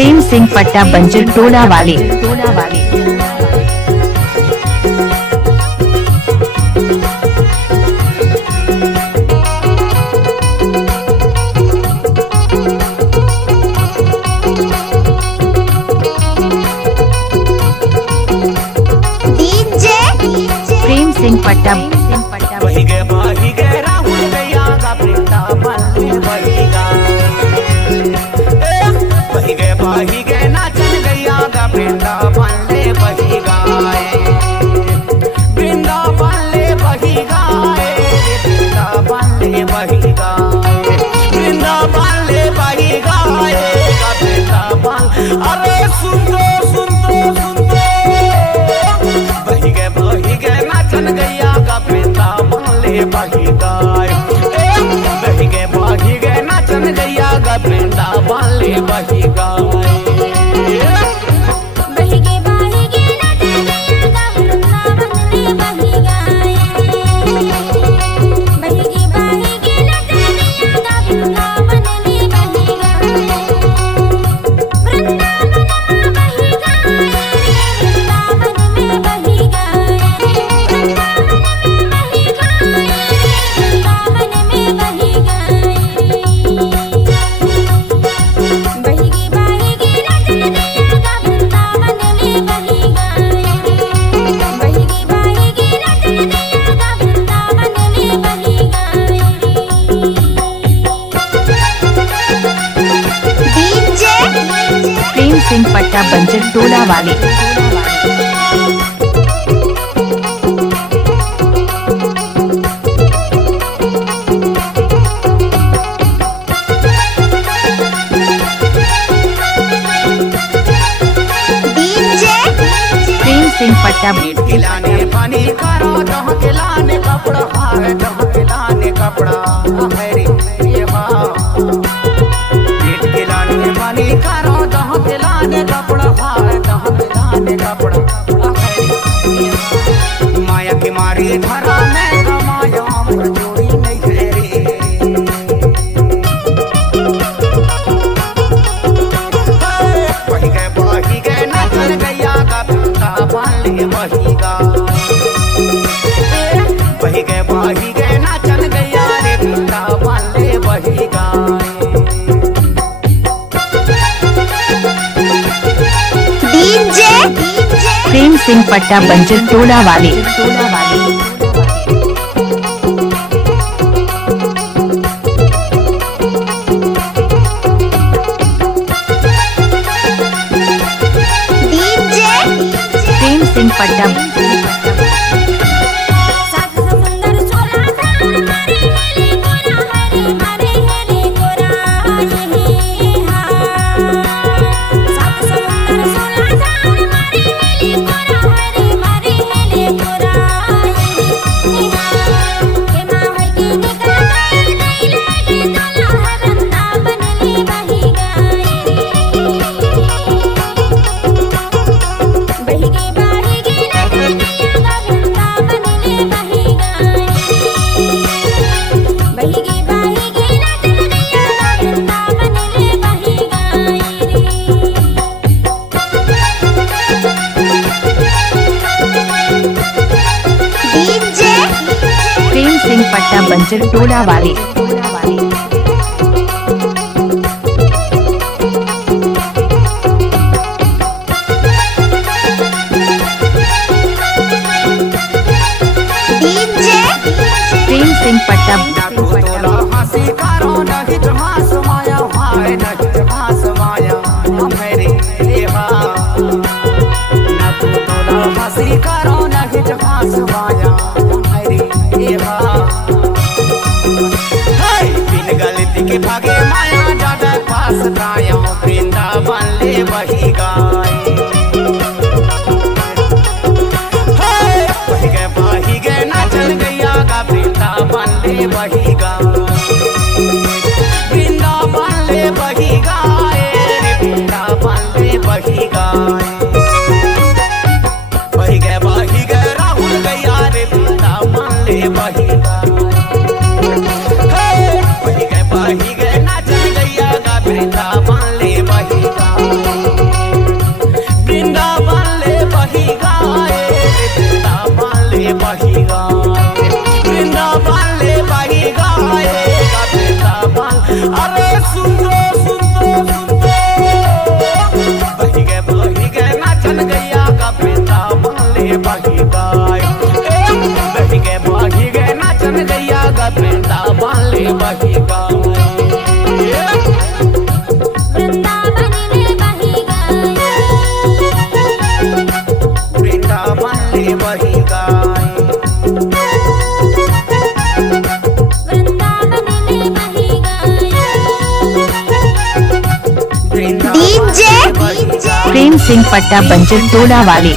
प्रेम सिंह पट्टा बंजर टोला वाले। प्रेम सिंह पट्टा बही गए राहुल गया का वृंदावन बहिगा बही गए नाचन गया का वृंदावन ले बहिगा वृंदावन ले बहिगा वृंदावन ले बहिगा वृंदावन ले बहिगा का वृंदावन। अरे सुनो सुनो सुनो बही गए नाचन गया का वृंदावन ले बहिगा बही गए नाचन गया का वृंदावन ले बहिगा। प्रेम सिंह पट्टा बंजर टोला वाले। प्रेम सिंह पट्टा खिलाने पानी करो दह खिलाने कपड़ा हाय दह खिलाने कपड़ा हरी ये खिलाने पानी करो दह खिलाने कपड़ा हाय दह खिलाने कपड़ा माया की मारी धरा में कमाया पर जोड़ी नहीं फेरी बही गए नाचन गया का वृंदावन ले बहिगा बही गए नाचन गया रे वृंदावन ले बहिगा। प्रेम सिंह पट्टा बंजर टोला वाले। प्रेम सिंह पट्टा प्रेम सिंह पट्टा बंजर टोला वाले। प्रेम सिंह पट्टा हंसी करो नहीं जमास माया भाई नहीं जमास माया मेरी देवा न तू तोला हंसी करो नहीं जमास माया मेरी देवा बिन गलती के भागे माया ज्यादा पास गाया वृंदावन ले बहिगा बही गए नाचन गया का वृंदावन ले बहिगा वृंदावन ले बहिगा वृंदावन ले बहिगा बही गए राहुल गया रे वृंदावन ले बहिगा बही गए नाचन गया का वृंदावन ले बहिगा। बही गाए वृंदावन ले बही गाएगा वृंदावन अरे सुनो सुनो सुनो बही गए नाचन गैया का वृंदावन ले बही गाए बही गए नाचन गैया का वृंदावन ले बही गाए प्रेम सिंह पट्टा बंजर टोला वाले